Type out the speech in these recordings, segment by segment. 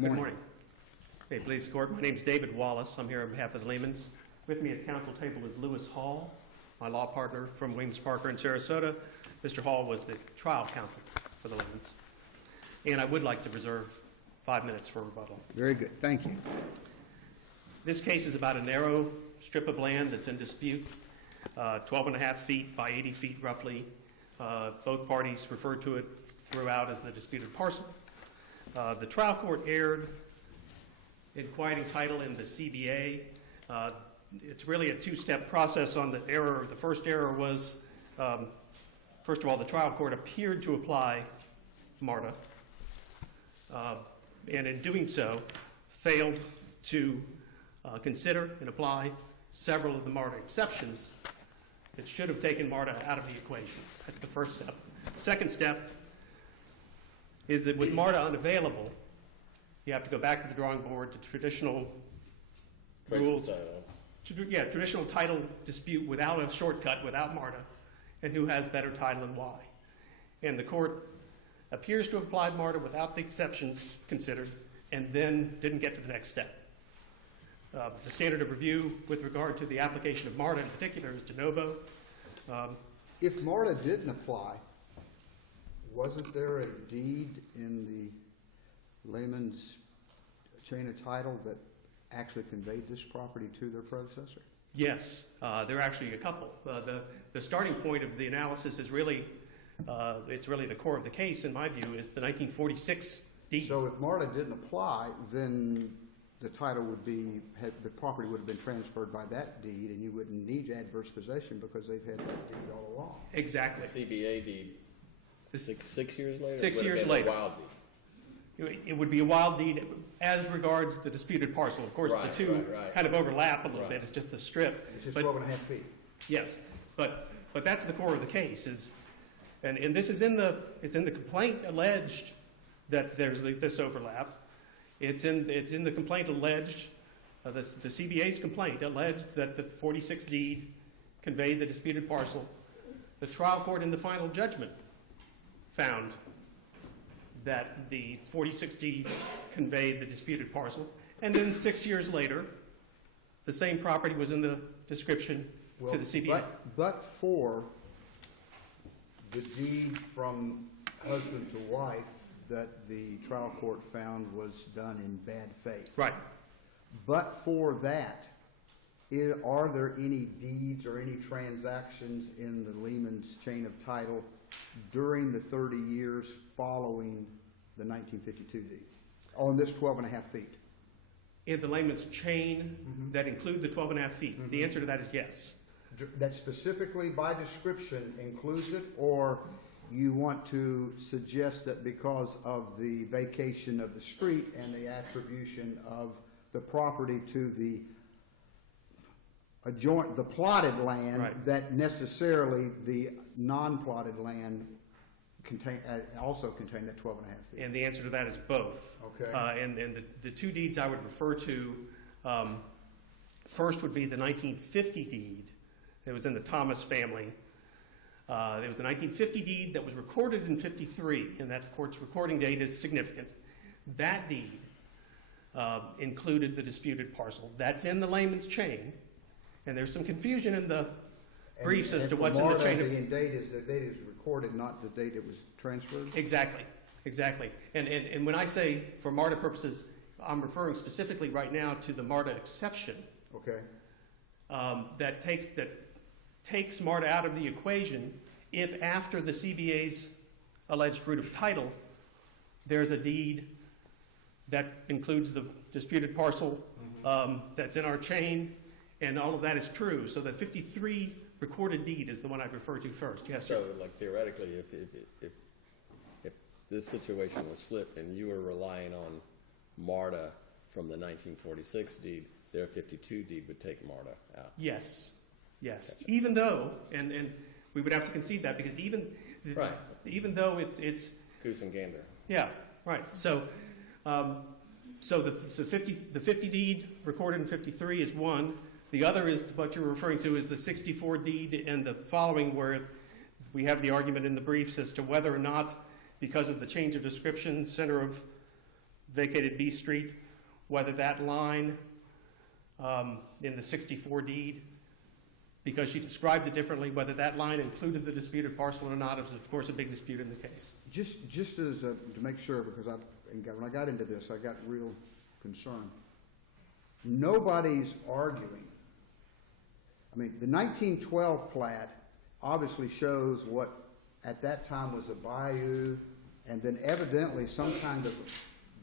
Good morning. Hey, police court. My name is David Wallace. I'm here on behalf of the Lehmans. With me at the council table is Lewis Hall, my law partner from Williams Parker in Sarasota. Mr. Hall was the trial counsel for the Lehmans. And I would like to reserve 5 minutes for rebuttal. Very good. Thank you. This case is about a narrow strip of land that's in dispute, 12.5 feet by 80 feet roughly. Both parties referred to it throughout as the disputed parcel. The trial court erred in quieting title in the CBA. It's really a two-step process on the error. The first error was, first of all, the trial court appeared to apply MARTA, and in doing so, failed to consider and apply several of the MARTA exceptions that should have taken MARTA out of the equation. That's the first step. Second step is that with MARTA unavailable, you have to go back to the drawing board to traditional rules. Traditional title dispute without a shortcut, without MARTA, and who has better title and why. And the court appears to have applied MARTA without the exceptions considered, and then didn't get to the next step. The standard of review with regard to the application of MARTA in particular is de novo. If MARTA didn't apply, wasn't there a deed in the layman's chain of title that actually conveyed this property to their predecessor? Yes, there are actually a couple. The starting point of the analysis is really, it's really the core of the case, in my view, is the 1946 deed. So if MARTA didn't apply, then the title would be, the property would have been transferred by that deed, and you wouldn't need adverse possession because they've had that deed all along. Exactly. The CBA deed, six years later? 6 years later. A wild deed. It would be a wild deed as regards the disputed parcel. Of course, the two kind of overlap a little bit. It's just the strip. It's just 12.5 feet. Yes, but that's the core of the case. And this is in the complaint alleged that there's this overlap. It's in the complaint alleged, the CBA's complaint alleged that the 46 deed conveyed the disputed parcel. The trial court in the final judgment found that the 46 deed conveyed the disputed parcel, and then 6 years later, the same property was in the description to the CBA. But for the deed from husband to wife that the trial court found was done in bad faith. Right. But for that, are there any deeds or any transactions in the Lehman's chain of title during the 30 years following the 1952 deed on this 12.5 feet? In the Lehman's chain that include the 12.5 feet? The answer to that is yes. That specifically by description includes it, or you want to suggest that because of the vacation of the street and the attribution of the property to the plotted land, right, that necessarily the non-plotted land also contain that 12.5 feet? And the answer to that is both. Okay. And the two deeds I would refer to, first would be the 1950 deed. It was in the Thomas family. There was the 1950 deed that was recorded in 53, and that court's recording date is significant. That deed included the disputed parcel. That's in the Lehman's chain, and there's some confusion in the briefs as to what's in the chain. The date is the date it was recorded, not the date it was transferred? Exactly, exactly. And when I say for MARTA purposes, I'm referring specifically right now to the MARTA exception. Okay. That takes MARTA out of the equation if after the CBA's alleged root of title, there's a deed that includes the disputed parcel that's in our chain, and all of that is true. So the 53 recorded deed is the one I refer to first. Yes, sir. So, like, theoretically, if this situation was flipped and you were relying on MARTA from the 1946 deed, their 52 deed would take MARTA out. Yes. Yes, gotcha. Even though, and we would have to concede that, because even though it's goose and gander. Yeah, right. So the 50 deed recorded in 53 is one. The other is what you're referring to is the 64 deed and the following, where we have the argument in the briefs as to whether or not, because of the change of description, center of vacated B Street, whether that line in the 64 deed, because she described it differently, whether that line included the disputed parcel or not is, of course, a big dispute in the case. Just as to make sure, because when I got into this, I got real concerned. Nobody's arguing. I mean, the 1912 plat obviously shows what at that time was a bayou, and then evidently some kind of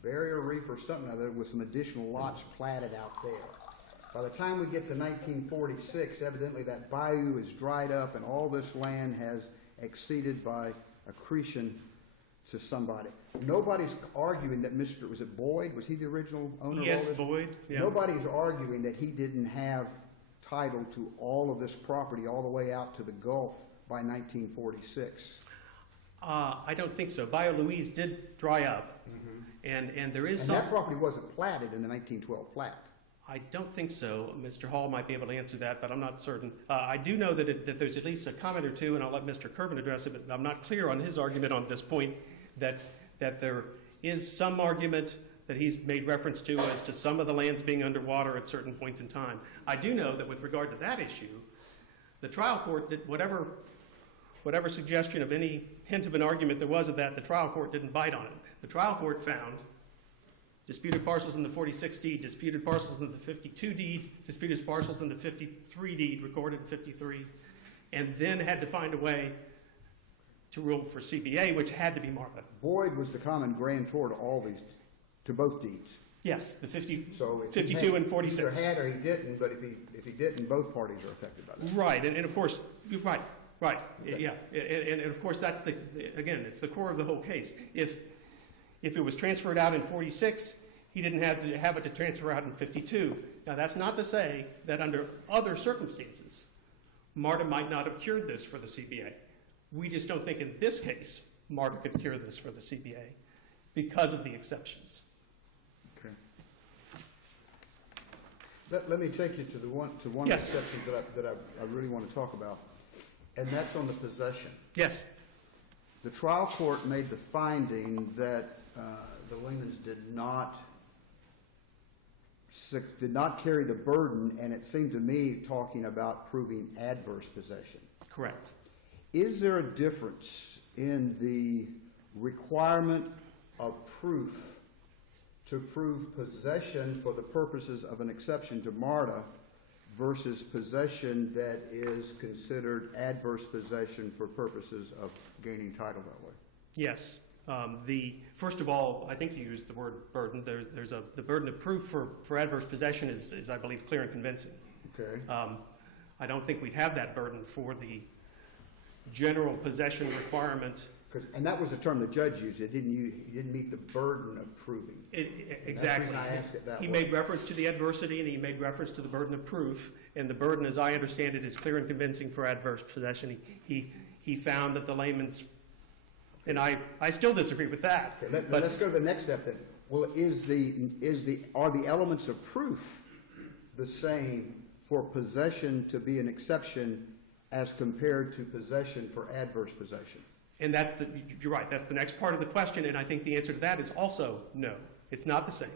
barrier reef or something other with some additional lots platted out there. By the time we get to 1946, evidently that bayou is dried up and all this land has exceeded by accretion to somebody. Nobody's arguing that was it Boyd? Was he the original owner of all Yes, this? Boyd. Yeah. Nobody's arguing that he didn't have title to all of this property all the way out to the Gulf by 1946. I don't think so. Bayou Louise did dry up, and there is And some. that property wasn't platted in the 1912 plat. I don't think so. Mr. Hall might be able to answer that, but I'm not certain. I do know that there's at least a comment or two, and I'll let Mr. Kervin address it, but I'm not clear on his argument on this point, that there is some argument that he's made reference to as to some of the lands being underwater at certain points in time. I do know that with regard to that issue, the trial court did whatever suggestion of any hint of an argument there was of that, the trial court didn't bite on it. The trial court found disputed parcels in the 46 deed, disputed parcels in the 52 deed, disputed parcels in the 53 deed, recorded in 53, and then had to find a way to rule for CBA, which had to be MARTA. Boyd was the common grantor to all these, to both deeds. Yes, the 50, So if he 52 had, and 46. Either had or he didn't, but if he didn't, both parties are affected by that. Right, and of course, right, yeah, and of course that's again, it's the core of the whole case. If it was transferred out in 46, he didn't have to have it to transfer out in 52. Now that's not to say that under other circumstances, MARTA might not have cured this for the CBA. We just don't think in this case MARTA could cure this for the CBA because of the exceptions. Okay. Let me take you to one Yes. exception that I really want to talk about, and that's on the possession. Yes, The trial court made the finding that the Lehmans did not carry the burden, and it seemed to me talking about proving adverse possession. correct. Is there a difference in the requirement of proof to prove possession for the purposes of an exception to MARTA versus possession that is considered adverse possession for purposes of gaining title that way? Yes. First of all, I think you used the word burden. The burden of proof for adverse possession is, I believe, clear and convincing. Okay. I don't think we'd have that burden for the general possession requirement. And that was the term the judge used. He didn't meet the burden of proving. Exactly. That's the reason I ask it that He way. made reference to the adversity, and he made reference to the burden of proof. And the burden, as I understand it, is clear and convincing for adverse possession. He found that the layman's, and I still disagree with that. Okay, let's go to the next step then. Well, are the elements of proof the same for possession to be an exception as compared to possession for adverse possession? And you're right, that's the next part of the question, and I think the answer to that is also no. It's not the same.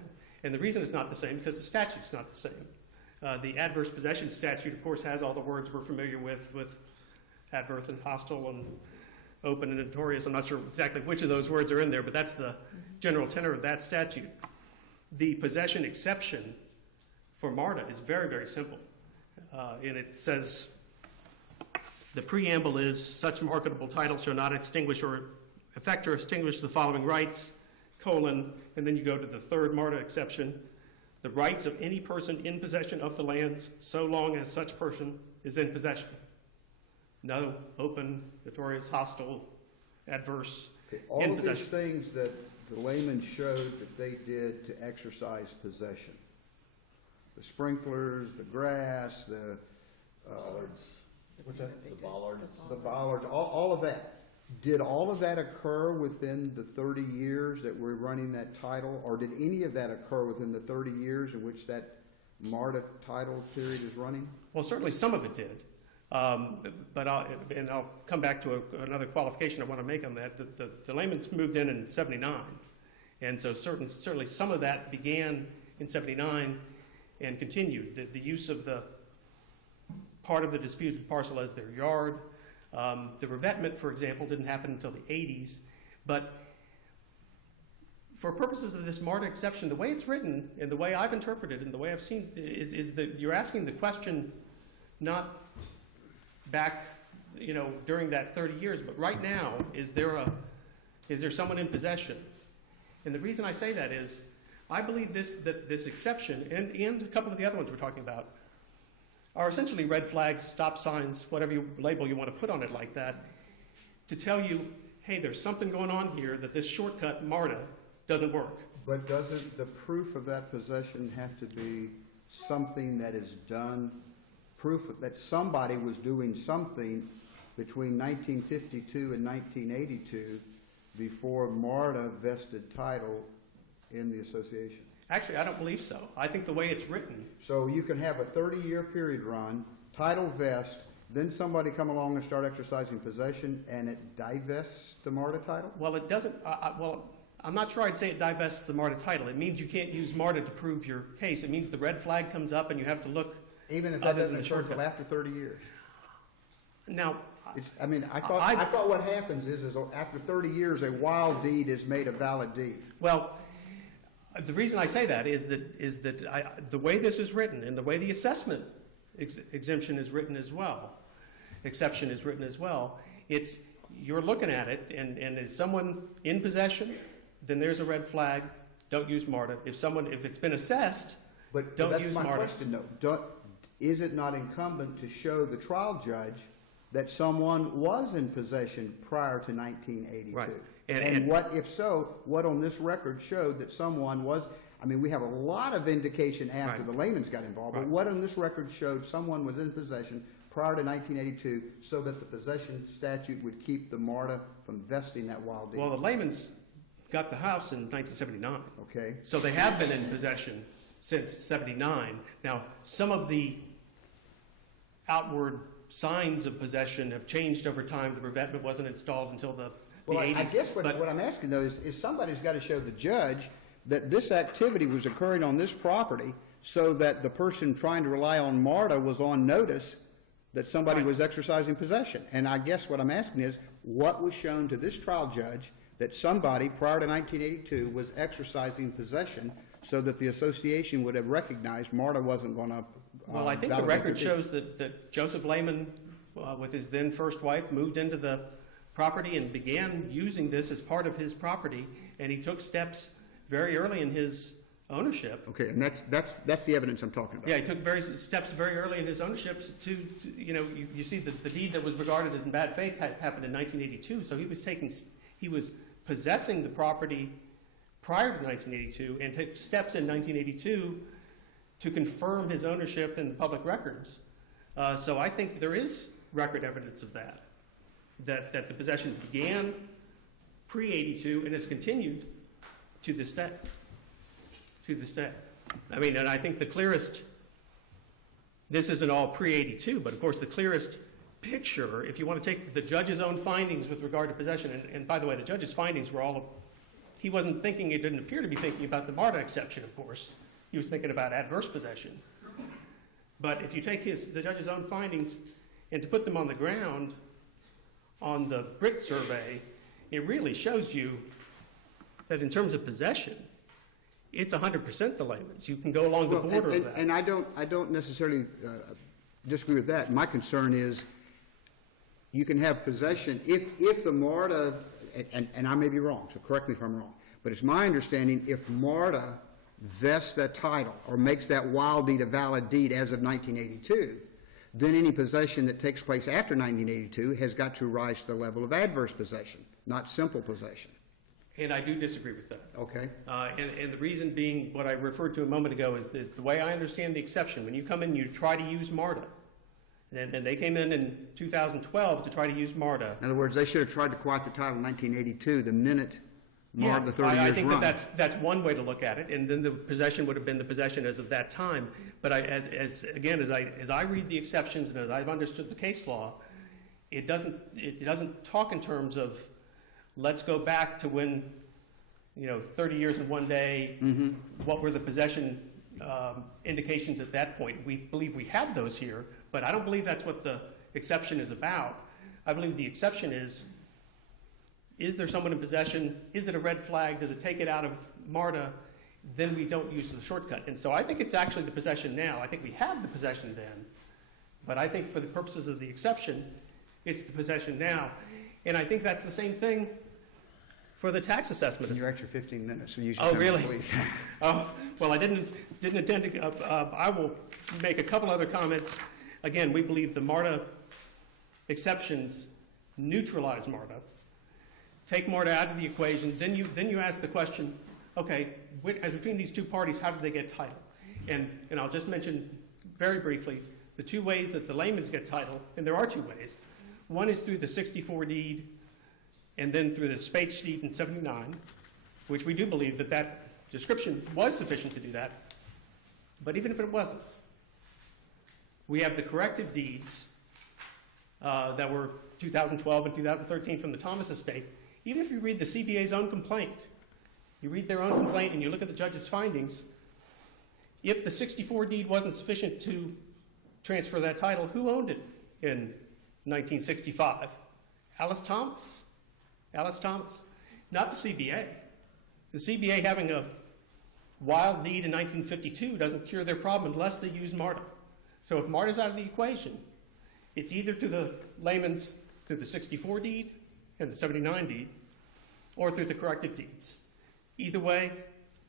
And the reason it's not the same is because the statute's not the same. The adverse possession statute, of course, has all the words we're familiar with adverse and hostile and open and notorious. I'm not sure exactly which of those words are in there, but that's the general tenor of that statute. The possession exception for MARTA is very, very simple. And it says, the preamble is, such marketable title shall not extinguish or affect or extinguish the following rights, and then you go to the third MARTA exception, the rights of any person in possession of the lands so long as such person is in possession. No open, notorious, hostile, adverse, Okay, all in of these possession. things that the layman showed that they did to exercise possession. The sprinklers, the grass, the Bollards. what's that? The bollards. The bollards, all of that. Did all of that occur within the 30 years that we're running that title, or did any of that occur within the 30 years in which that MARTA title period is running? Well, certainly some of it did. But I'll come back to another qualification I want to make on that. The layman's moved in 79, And so certainly some of that began in 79 and continued. The use of the part of the disputed parcel as their yard. The revetment, for example, didn't happen until the 80s. But for purposes of this MARTA exception, the way it's written and the way I've interpreted and the way I've seen is that you're asking the question not back, during that 30 years, but right now, is there someone in possession? And the reason I say that is I believe this exception and a couple of the other ones we're talking about are essentially red flags, stop signs, whatever label you want to put on it like that, to tell you, hey, there's something going on here that this shortcut, MARTA, doesn't work. But doesn't the proof of that possession have to be something that is done, proof that somebody was doing something between 1952 and 1982 before MARTA vested title in the association? Actually, I don't believe so. I think the way it's written. So you can have a 30-year period run, title vest, then somebody come along and start exercising possession, and it divests the MARTA title? Well, it doesn't. I'm not sure I'd say it divests the MARTA title. It means you can't use MARTA to prove your case. It means the red flag comes up and you have to look. Even if that doesn't occur until after 30 years? Now, I thought what happens is after 30 years, a wild deed is made a valid deed. well, the reason I say that is that the way this is written and the way the assessment exemption is written as well, exception is written as well, you're looking at it and is someone in possession, then there's a red flag. Don't use MARTA. If it's been assessed, don't use MARTA. That's my question, though. Is it not incumbent to show the trial judge that someone was in possession prior to 1982? Right. And what, if so, what on this record showed that someone was, we have a lot of indication after the layman's got involved, but what on this record showed someone was in possession prior to 1982 so that the possession statute would keep the MARTA from vesting that wild deed? Well, the layman's got the house in 1979. Okay. So they have been in possession since 79. Now, some of the outward signs of possession have changed over time. The revetment wasn't installed until the 80s. I guess what I'm asking, though, is somebody's got to show the judge that this activity was occurring on this property so that the person trying to rely on MARTA was on notice that somebody was exercising possession. And I guess what I'm asking is, what was shown to this trial judge that somebody prior to 1982 was exercising possession so that the association would have recognized MARTA wasn't going to Well, I think the record shows that Joseph Lehman, with his then first wife, moved into the property and began using this as part of his property, and he took steps very early in his ownership. Okay, and that's the evidence I'm talking about. Yeah, he took steps very early in his ownership to you see the deed that was regarded as in bad faith happened in 1982, so he was possessing the property prior to 1982 and took steps in 1982 to confirm his ownership in the public records. So I think there is record evidence of that the possession began pre-82 and has continued to this day. And I think the clearest, this isn't all pre-82, but of course the clearest picture, if you want to take the judge's own findings with regard to possession, and by the way, the judge's findings were he wasn't thinking, it didn't appear to be thinking about the MARTA exception, of course. He was thinking about adverse possession. But if you take the judge's own findings and to put them on the ground on the BRIC survey, it really shows you that in terms of possession, it's 100% the layman's. You can go along the border of that. And I don't necessarily disagree with that. My concern is you can have possession if the MARTA, and I may be wrong, so correct me if I'm wrong, but it's my understanding if MARTA vests that title or makes that wild deed a valid deed as of 1982, then any possession that takes place after 1982 has got to rise to the level of adverse possession, not simple possession. And I do disagree with that. Okay. And the reason being what I referred to a moment ago is that the way I understand the exception, when you come in and you try to use MARTA, and they came in 2012 to try to use MARTA. In other words, they should have tried to quiet the title in 1982 the minute MARTA, the 30 years I think run. that's one way to look at it, and then the possession would have been the possession as of that time. But as I read the exceptions and as I've understood the case law, it doesn't talk in terms of let's go back to when 30 years in one day, what were the possession indications at that point? We believe we have those here, but I don't believe that's what the exception is about. I believe the exception is there someone in possession? Is it a red flag? Does it take it out of MARTA? Then we don't use the shortcut. And so I think it's actually the possession now. I think we have the possession then, but I think for the purposes of the exception, it's the possession now. And I think that's the same thing for the tax assessment. Your extra 15 minutes. So you should Oh, come, really? please. Oh, well, I didn't intend to. I will make a couple other comments. Again, we believe the MARTA exceptions neutralize MARTA. Take MARTA out of the equation. Then you ask the question, okay, between these two parties, how did they get title? And I'll just mention very briefly the two ways that the layman's get title, and there are two ways. One is through the 64 deed, and then through the Spates deed in 79, which we do believe that description was sufficient to do that. But even if it wasn't, we have the corrective deeds that were 2012 and 2013 from the Thomas estate. Even if you read the CBA's own complaint, you read their own complaint and you look at the judge's findings, if the 64 deed wasn't sufficient to transfer that title, who owned it in 1965? Alice Thomas. Alice Thomas, not the CBA. The CBA having a wild deed in 1952 doesn't cure their problem unless they use MARTA. So if MARTA's out of the equation, it's either to the layman's through the 64 deed and the 79 deed, or through the corrective deeds. Either way,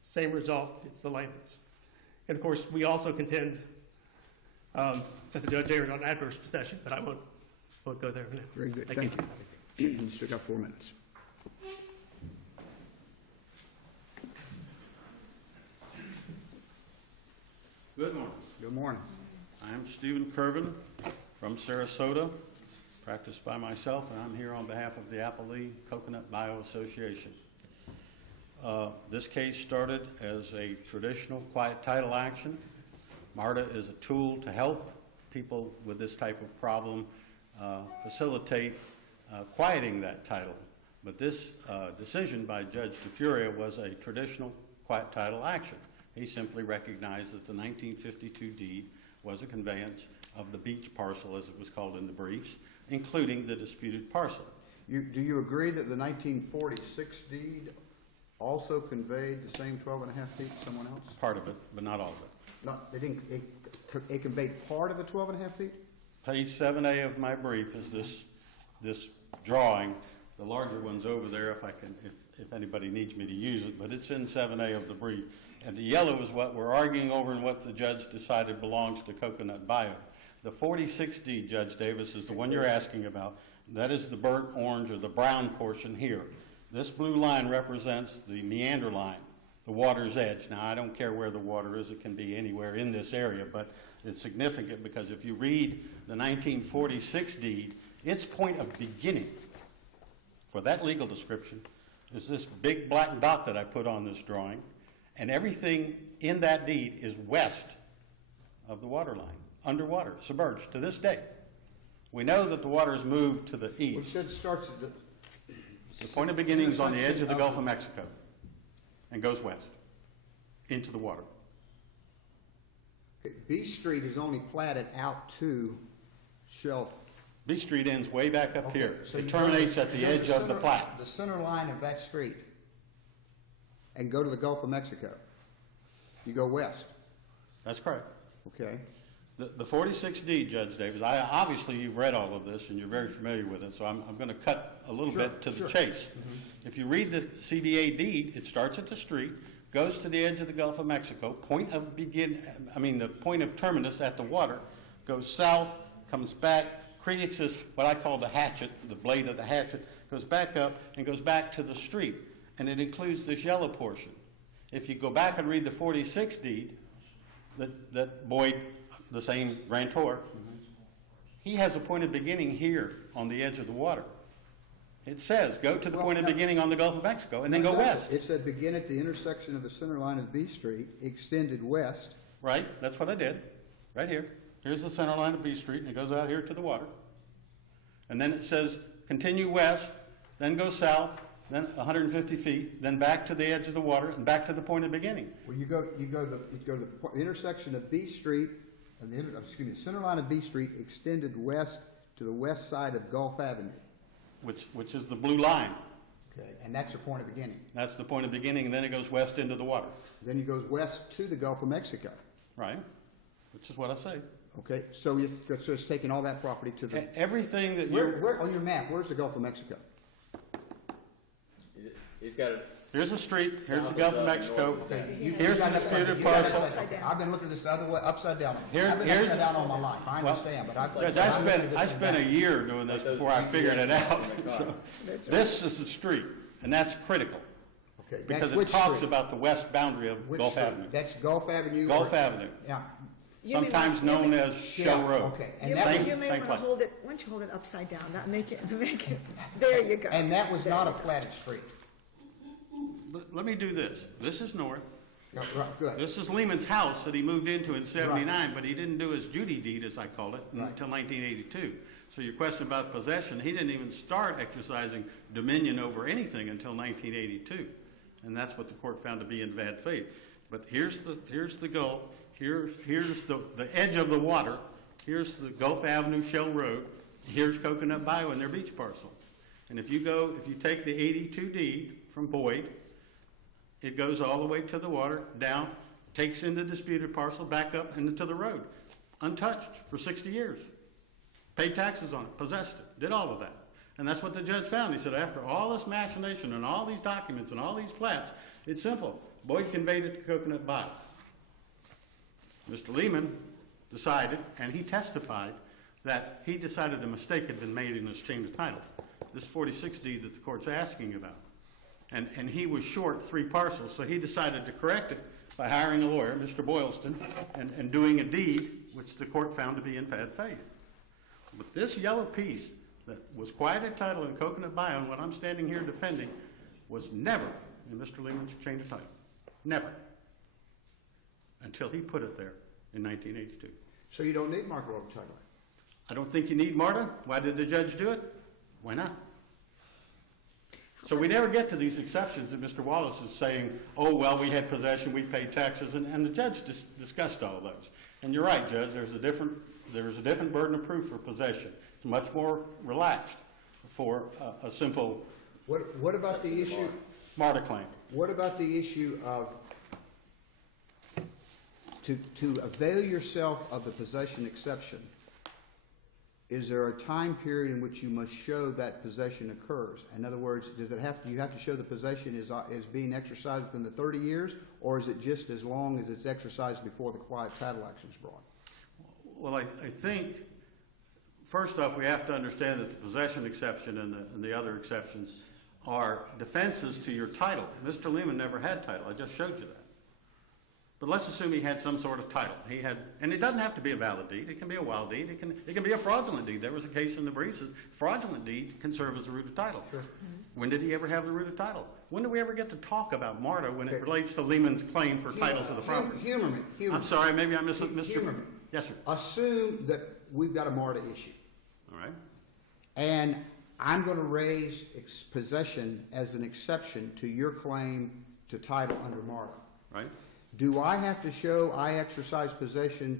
same result, it's the layman's. And of course, we also contend that the judge erred on adverse possession, but I won't go there now. Very good. Thank you. You still got 4 minutes. Good morning. Good morning. I'm Stephen Curvin from Sarasota, practiced by myself, and I'm here on behalf of the Appellate Coconut Bio Association. This case started as a traditional quiet title action. MARTA is a tool to help people with this type of problem facilitate quieting that title. But this decision by Judge DeFuria was a traditional quiet title action. He simply recognized that the 1952 deed was a conveyance of the beach parcel, as it was called in the briefs, including the disputed parcel. Do you agree that the 1946 deed also conveyed the same 12 and a half feet to someone else? Part of it, but not all of it. No, it conveyed part of the 12 and a half feet? Page 7A of my brief is this drawing. The larger one's over there if anybody needs me to use it, but it's in 7A of the brief. And the yellow is what we're arguing over and what the judge decided belongs to Coconut Bio. The 46 deed, Judge Davis, is the one you're asking about. That is the burnt orange or the brown portion here. This blue line represents the meander line, the water's edge. Now, I don't care where the water is. It can be anywhere in this area, but it's significant because if you read the 1946 deed, its point of beginning for that legal description is this big black dot that I put on this drawing, and everything in that deed is west of the water line, underwater, submerged to this day. We know that the water has moved to the Well, you east. said it starts at The point of beginning is on the edge of the Gulf of Mexico and goes west into the water. B Street is only platted out to Shell. B Street ends way back up here. So It you terminates go- at the you go to edge of the plat. The center line of that street and go to the Gulf of Mexico. You go west, That's correct. okay? The 46D, Judge Davis, obviously you've read all of this and you're very familiar with it, so I'm going to cut a little Sure, bit to the sure. chase. If you read the CBA deed, it starts at the street, goes to the edge of the Gulf of Mexico, the point of terminus at the water, goes south, comes back, creates this, what I call the hatchet, the blade of the hatchet, goes back up and goes back to the street. And it includes this yellow portion. If you go back and read the 46 deed, that Boyd, the same grantor, he has a point of beginning here on the edge of the water. It says, go to the point of beginning on the Gulf of Mexico, and then go west. It said begin at the intersection of the center line of B Street, extended west. Right? That's what I did. Right here. Here's the center line of B Street, and it goes out here to the water. And then it says, continue west, then go south, then 150 feet, then back to the edge of the water, and back to the point of beginning. Well, you go to the intersection of B Street, and the center line of B Street extended west to the west side of Gulf Avenue. Which is the blue line. Okay, and that's the point of beginning. That's the point of beginning, and then it goes west into the water, Then it goes west to the Gulf of Mexico. right? Which is what I say. Okay, so it's taking all that property to the, Everything that you're, where, on your map, where's the Gulf of Mexico? He's got it. here's the street, here's the South Gulf is of up, Mexico, north is down. here's the disputed parcel. I've been looking at this the other way, upside down. Here- I've been here's- upside down all my life, I Well, understand, but I've. Judge, I spent a year doing this before I figured it out. So, this is the street, and that's critical, Okay, because that's it which talks street? about the west boundary of Which Gulf street? Avenue. That's Gulf Avenue? Gulf or- Avenue, Yeah. sometimes known as Shell Yeah, Road. okay, and You that may, was- you may same want to question. hold it, why don't you hold it upside down, that make it, there you go. And that was not a platted street. Let me do this. This is north. Right, good. This is Lehman's house that he moved into in '79, but he didn't do his Judy deed, as I called it, Right. until 1982. So your question about possession, he didn't even start exercising dominion over anything until 1982. And that's what the court found to be in bad faith. But here's the Gulf, here's the edge of the water, here's the Gulf Avenue Shell Road, here's Coconut Bayou and their beach parcel. And if you take the 82 deed from Boyd, it goes all the way to the water, down, takes in the disputed parcel, back up and to the road, untouched for 60 years. Paid taxes on it, possessed it, did all of that. And that's what the judge found. He said, after all this machination and all these documents and all these plats, it's simple. Boyd conveyed it to Coconut Bayou. Mr. Lehman decided, and he testified, that he decided a mistake had been made in this change of title, this 46 deed that the court's asking about. And he was short 3 parcels, so he decided to correct it by hiring a lawyer, Mr. Boylston, and doing a deed which the court found to be in bad faith. But this yellow piece that was quieted title in Coconut Bayou, and what I'm standing here defending, was never in Mr. Lehman's change of title. Never. Until he put it there in 1982. So you don't need marketable title? I don't think you need MARTA. Why did the judge do it? Why not? So we never get to these exceptions that Mr. Wallace is saying, oh, well, we had possession, we paid taxes, and the judge discussed all those. And you're right, Judge, there's a different burden of proof for possession. It's much more relaxed for a simple What about the issue, MARTA claim. what about the issue of, to avail yourself of the possession exception, is there a time period in which you must show that possession occurs? In other words, do you have to show the possession is being exercised within the 30 years, or is it just as long as it's exercised before the quiet title action is brought? Well, I think, first off, we have to understand that the possession exception and the other exceptions are defenses to your title. Mr. Lehman never had title. I just showed you that. But let's assume he had some sort of title. And it doesn't have to be a valid deed. It can be a wild deed. It can be a fraudulent deed. There was a case in the briefs that fraudulent deed can serve as a root of title. Sure. When did he ever have the root of title? When do we ever get to talk about MARTA when it relates to Lehman's claim for title to the property? Humor me. I'm sorry, maybe I missed Mr. Humor me. Yes, sir. Assume that we've got a MARTA issue, All right. and I'm going to raise possession as an exception to your claim to title under MARTA. Right. Do I have to show I exercise possession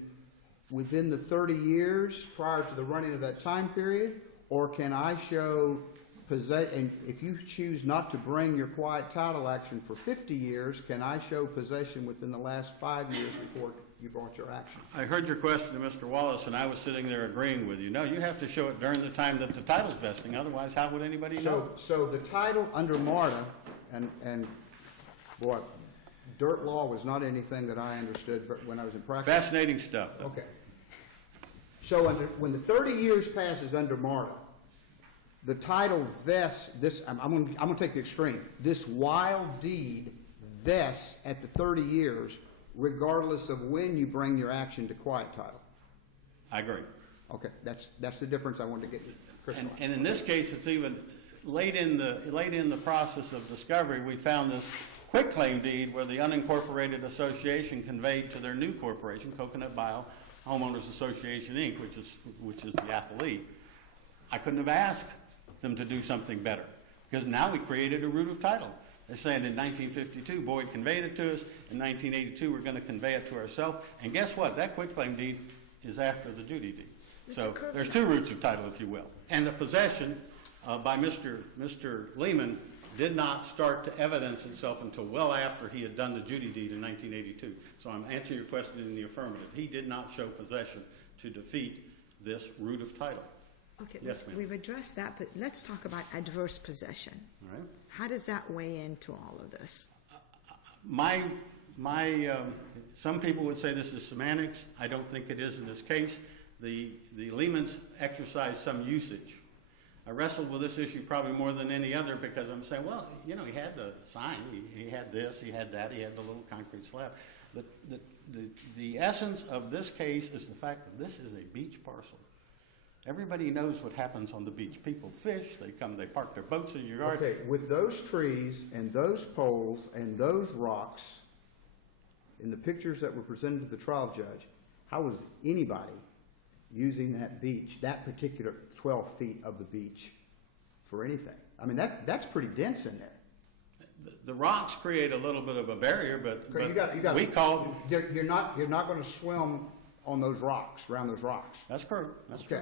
within the 30 years prior to the running of that time period? Or can I show and if you choose not to bring your quiet title action for 50 years, can I show possession within the last 5 years before you brought your action? I heard your question to Mr. Wallace, and I was sitting there agreeing with you. No, you have to show it during the time that the title's vesting. Otherwise, how would anybody know? So the title under MARTA, and boy, dirt law was not anything that I understood when I was in practice. Fascinating stuff, though. Okay. So when the 30 years passes under MARTA, the title vests, I'm going to take the extreme, this wild deed vests at the 30 years regardless of when you bring your action to quiet title. I agree. Okay, that's the difference I wanted to get you. And in this case, it's even late in the process of discovery, we found this quitclaim deed where the unincorporated association conveyed to their new corporation, Coconut Bayou Homeowners Association, Inc., which is the Appellate. I couldn't have asked them to do something better. because now we created a root of title. They're saying in 1952, Boyd conveyed it to us. In 1982, we're going to convey it to ourselves. And guess what? That quitclaim deed is after the duty deed. So there's two roots of title, if you will. And the possession by Mr. Lehman did not start to evidence itself until well after he had done the duty deed in 1982. So I'm answering your question in the affirmative. He did not show possession to defeat this root of title. Okay, Yes, ma'am. we've addressed that, but let's talk about adverse possession. All right? How does that weigh into all of this? Some people would say this is semantics. I don't think it is in this case. The Lehmans exercised some usage. I wrestled with this issue probably more than any other because I'm saying, well, you know, he had the sign, he had this, he had that, he had the little concrete slab. But the essence of this case is the fact that this is a beach parcel. Everybody knows what happens on the beach. People fish, they come, they park their boats in your yard. Okay, with those trees and those poles and those rocks in the pictures that were presented to the trial judge, how was anybody using that beach, that particular 12 feet of the beach, for anything? I mean, that's pretty dense in there. The rocks create a little bit of a barrier, but we call you're not going to swim on those rocks, around those rocks. That's correct. That's true.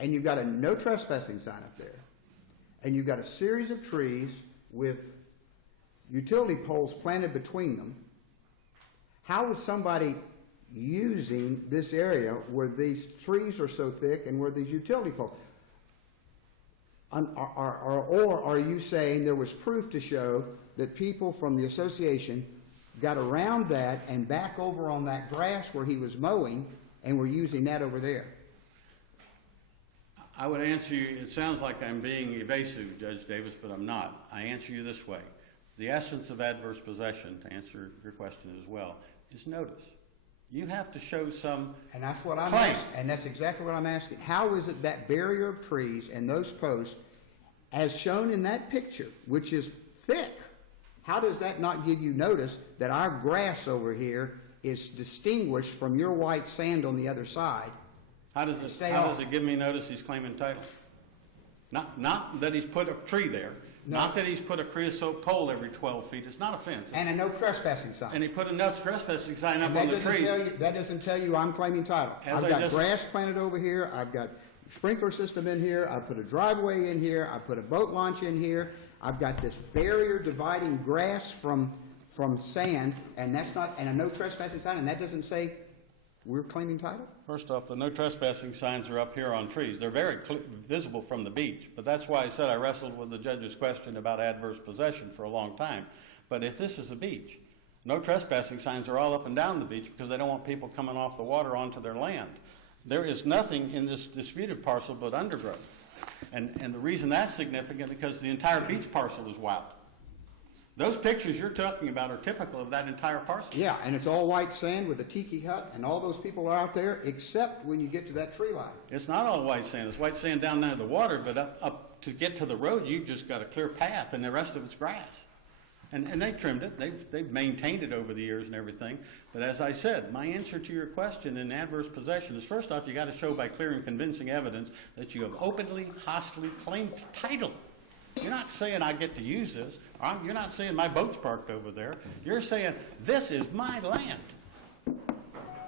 And you've got a no trespassing sign up there, and you've got a series of trees with utility poles planted between them. How is somebody using this area where these trees are so thick and where these utility poles? Or are you saying there was proof to show that people from the association got around that and back over on that grass where he was mowing and were using that over there? I would answer you, it sounds like I'm being evasive, Judge Davis, but I'm not. I answer you this way. The essence of adverse possession, to answer your question as well, is notice. You have to show some And that's what I'm claim. asking. And that's exactly what I'm asking. How is it that barrier of trees and those posts, as shown in that picture, which is thick, how does that not give you notice that our grass over here is distinguished from your white sand on the other side? How does it give me notice he's claiming title? Not that he's put a tree there. No. Not that he's put a creosote pole every 12 feet. It's not a fence. And a no trespassing sign. And he put a no trespassing sign up And on the trees. that doesn't tell you I'm claiming title. As I've I got just- grass planted over here. I've got sprinkler system in here. I put a driveway in here. I put a boat launch in here. I've got this barrier dividing grass from sand, and that's not, and a no trespassing sign, and that doesn't say we're claiming title? First off, the no trespassing signs are up here on trees. They're very visible from the beach, but that's why I said I wrestled with the judge's question about adverse possession for a long time. But if this is a beach, no trespassing signs are all up and down the beach because they don't want people coming off the water onto their land. There is nothing in this disputed parcel but undergrowth. And the reason that's significant because the entire beach parcel is wild. Those pictures you're talking about are typical of that entire parcel. Yeah, and it's all white sand with a tiki hut, and all those people are out there, except when you get to that tree line. It's not all white sand. It's white sand down near the water, but up to get to the road, you've just got a clear path, and the rest of it's grass. And they trimmed it. They've maintained it over the years and everything. But as I said, my answer to your question in adverse possession is, first off, you got to show by clear and convincing evidence that you have openly, hostily claimed title. You're not saying I get to use this. You're not saying my boat's parked over there. You're saying this is my land.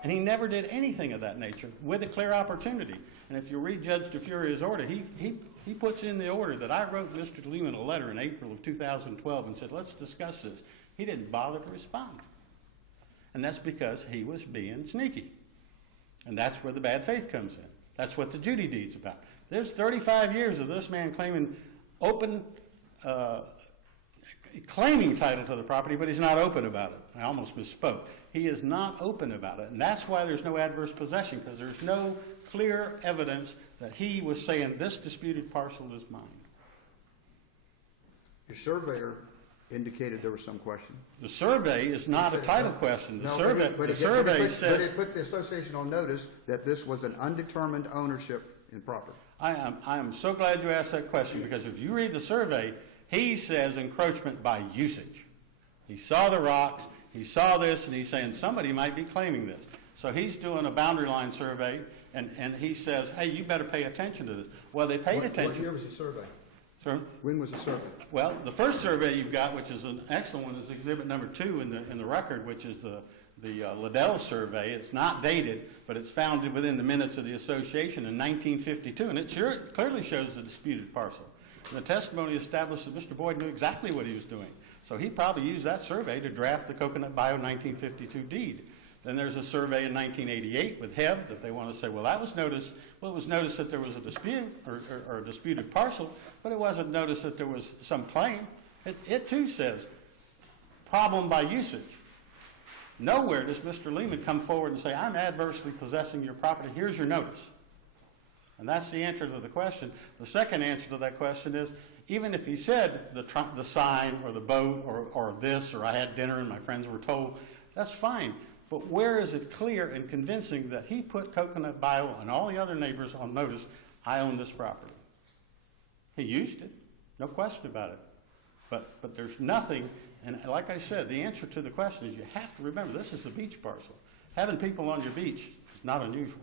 And he never did anything of that nature with a clear opportunity. And if you read Judge DeFuria's order, he puts in the order that I wrote Mr. Lehman a letter in April of 2012 and said, let's discuss this. He didn't bother to respond. And that's because he was being sneaky. And that's where the bad faith comes in. That's what the duty deed's about. There's 35 years of this man claiming claiming title to the property, but he's not open about it. I almost misspoke. He is not open about it, and that's why there's no adverse possession, because there's no clear evidence that he was saying this disputed parcel is mine. Your surveyor indicated there was some question. The survey is not a title question. The No, survey, but the it survey said it put the association on notice that this was an undetermined ownership in property. I am so glad you asked that question, because if you read the survey, he says encroachment by usage. He saw the rocks, he saw this, and he's saying somebody might be claiming this. So he's doing a boundary line survey, and he says, hey, you better pay attention to this. Well, they paid attention. What year was the survey? Sir? When was the survey? Well, the first survey you've got, which is an excellent one, is exhibit number 2 in the record, which is the Liddell survey. It's not dated, but it's found within the minutes of the association in 1952, and it clearly shows the disputed parcel. And the testimony established that Mr. Boyd knew exactly what he was doing. So he probably used that survey to draft the Coconut Bayou 1952 deed. Then there's a survey in 1988 with Hebb that they want to say, well, that was noticed. Well, it was noticed that there was a dispute or a disputed parcel, but it wasn't noticed that there was some claim. It too says problem by usage. Nowhere does Mr. Lehman come forward and say, I'm adversely possessing your property. Here's your notice. And that's the answer to the question. The second answer to that question is, even if he said the sign or the boat or this, or I had dinner and my friends were told, that's fine. But where is it clear and convincing that he put Coconut Bayou and all the other neighbors on notice, I own this property? He used it, no question about it. But there's nothing, and like I said, the answer to the question is you have to remember, this is a beach parcel. Having people on your beach is not unusual.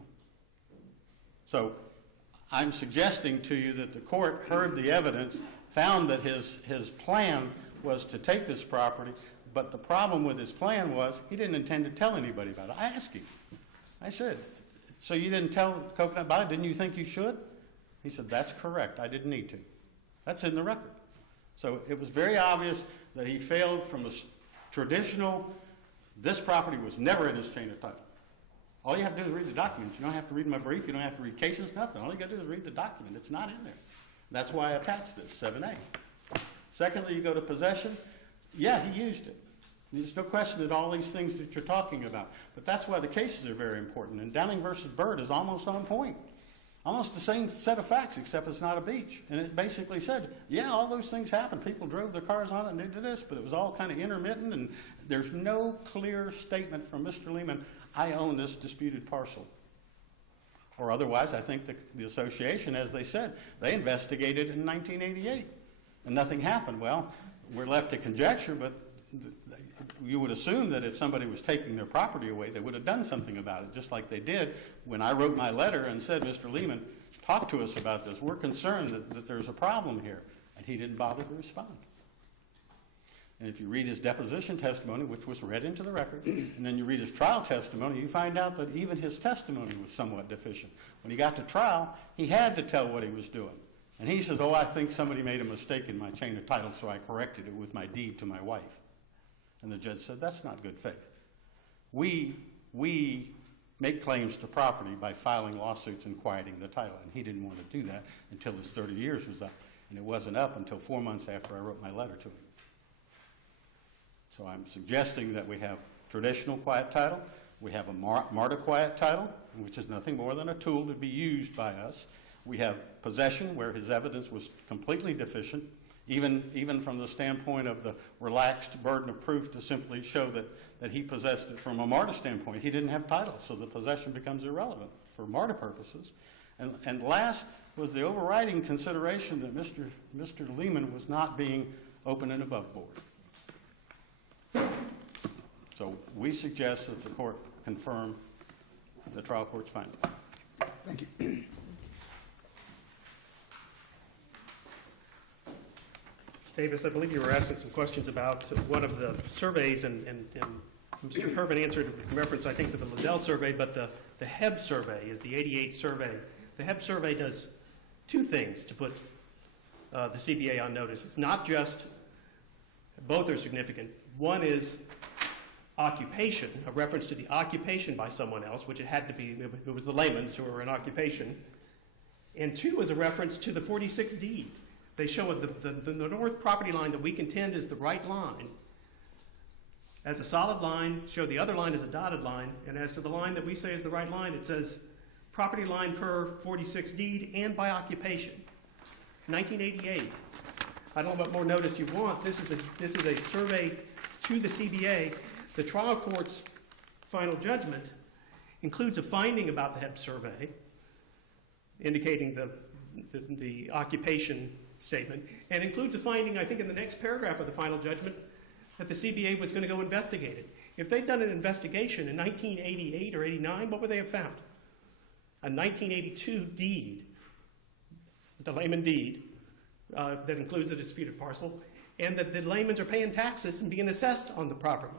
So I'm suggesting to you that the court heard the evidence, found that his plan was to take this property, but the problem with his plan was he didn't intend to tell anybody about it. I asked him. I said, so you didn't tell Coconut Bayou? Didn't you think you should? He said, that's correct. I didn't need to. That's in the record. So it was very obvious that he failed from a traditional, this property was never in his chain of title. All you have to do is read the documents. You don't have to read my brief. You don't have to read cases, nothing. All you got to do is read the document. It's not in there. That's why I attached this, 7A. Secondly, you go to possession. Yeah, he used it. There's no question that all these things that you're talking about. But that's why the cases are very important. And Downing versus Byrd is almost on point. Almost the same set of facts, except it's not a beach. And it basically said, yeah, all those things happened. People drove their cars on it and did this, but it was all kind of intermittent. And there's no clear statement from Mr. Lehman, I own this disputed parcel. Or otherwise, I think the association, as they said, they investigated in 1988. And nothing happened. Well, we're left to conjecture, but you would assume that if somebody was taking their property away, they would have done something about it, just like they did when I wrote my letter and said, Mr. Lehman, talk to us about this. We're concerned that there's a problem here. And he didn't bother to respond. And if you read his deposition testimony, which was read into the record, and then you read his trial testimony, you find out that even his testimony was somewhat deficient. When he got to trial, he had to tell what he was doing. And he says, oh, I think somebody made a mistake in my chain of title, so I corrected it with my deed to my wife. And the judge said, that's not good faith. We make claims to property by filing lawsuits and quieting the title. And he didn't want to do that until his 30 years was up. And it wasn't up until 4 months after I wrote my letter to him. So I'm suggesting that we have traditional quiet title. We have a MARTA quiet title, which is nothing more than a tool to be used by us. We have possession, where his evidence was completely deficient, even from the standpoint of the relaxed burden of proof to simply show that he possessed it from a MARTA standpoint. He didn't have title, so the possession becomes irrelevant for MARTA purposes. And last was the overriding consideration that Mr. Lehman was not being open and above board. So we suggest that the court confirm the trial court's finding. Thank you. Davis, I believe you were asking some questions about one of the surveys, and Mr. Herman answered in reference, I think, to the Liddell survey, but the Hebb survey is the 88 survey. The Hebb survey does two things to put the CBA on notice. It's not just, both are significant. One is occupation, a reference to the occupation by someone else, which it had to be, it was the layman's who were in occupation. And two is a reference to the 46 deed. They show the north property line that we contend is the right line as a solid line, show the other line as a dotted line, and as to the line that we say is the right line, it says property line per 46 deed and by occupation. 1988. I don't know what more notice you want. This is a survey to the CBA. The trial court's final judgment includes a finding about the Hebb survey, indicating the occupation statement, and includes a finding, I think, in the next paragraph of the final judgment that the CBA was going to go investigate it. If they'd done an investigation in 1988 or 89, what would they have found? A 1982 deed, the layman deed, that includes the disputed parcel, and that the laymen are paying taxes and being assessed on the property.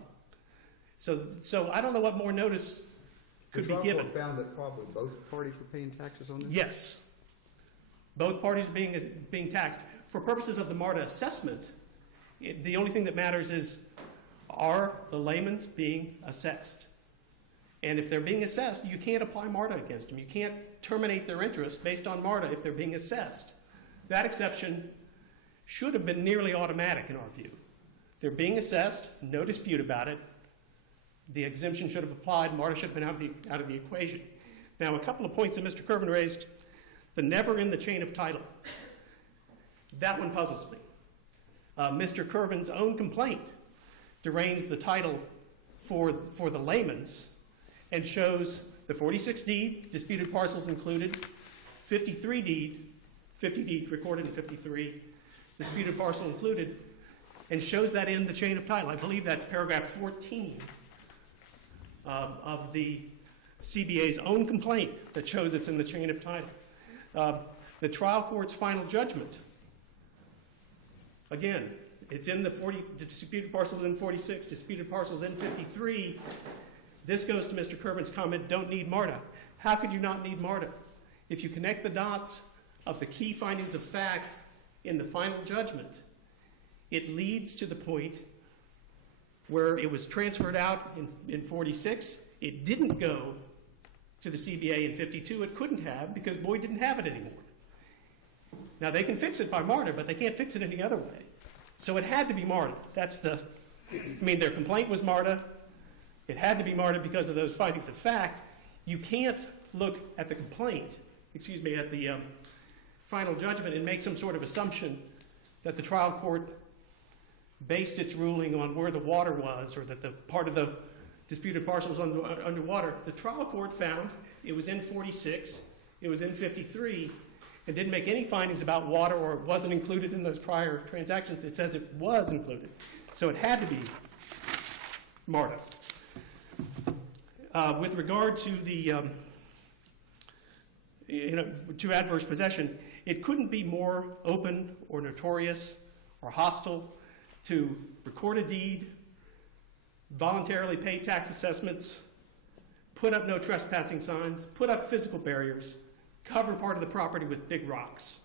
So I don't know what more notice could be The given. trial court found that probably both parties were paying taxes on this? Yes. Both parties are being taxed. For purposes of the MARTA assessment, the only thing that matters is, are the layman's being assessed? And if they're being assessed, you can't apply MARTA against them. You can't terminate their interest based on MARTA if they're being assessed. That exception should have been nearly automatic in our view. They're being assessed, no dispute about it. The exemption should have applied. MARTA should have been out of the equation. Now, a couple of points that Mr. Kervin raised. The never in the chain of title. That one puzzles me. Mr. Kervin's own complaint deranged the title for the layman's and shows the 46 deed, disputed parcels included, 53 deed, 50 deed recorded in 53, disputed parcel included, and shows that in the chain of title. I believe that's paragraph 14 of the CBA's own complaint that shows it's in the chain of title. The trial court's final judgment, again, it's in the disputed parcels in 46, disputed parcels in 53. This goes to Mr. Kervin's comment, don't need MARTA. How could you not need MARTA? If you connect the dots of the key findings of fact in the final judgment, it leads to the point where it was transferred out in 46. It didn't go to the CBA in 52. It couldn't have because Boyd didn't have it anymore. Now, they can fix it by MARTA, but they can't fix it any other way. So it had to be MARTA. Their complaint was MARTA. It had to be MARTA because of those findings of fact. You can't look at the complaint, at the final judgment and make some sort of assumption that the trial court based its ruling on where the water was or that the part of the disputed parcel was underwater. The trial court found it was in 46, it was in 53, and didn't make any findings about water or it wasn't included in those prior transactions. It says it was included. So it had to be MARTA. With regard to the to adverse possession, it couldn't be more open or notorious or hostile to record a deed, voluntarily pay tax assessments, put up no trespassing signs, put up physical barriers, cover part of the property with big rocks.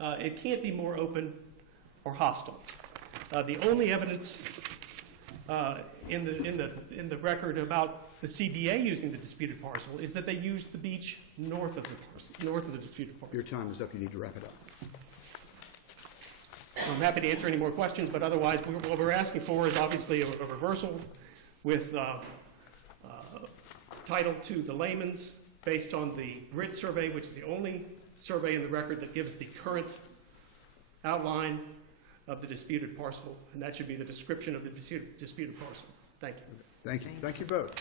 It can't be more open or hostile. The only evidence in the record about the CBA using the disputed parcel is that they used the beach north of the disputed parcel. Your time is up. You need to wrap it up. I'm happy to answer any more questions, but otherwise, what we're asking for is obviously a reversal with title to the layman's based on the Brit survey, which is the only survey in the record that gives the current outline of the disputed parcel, and that should be the description of the disputed parcel. Thank you. Thank you. Thank you both.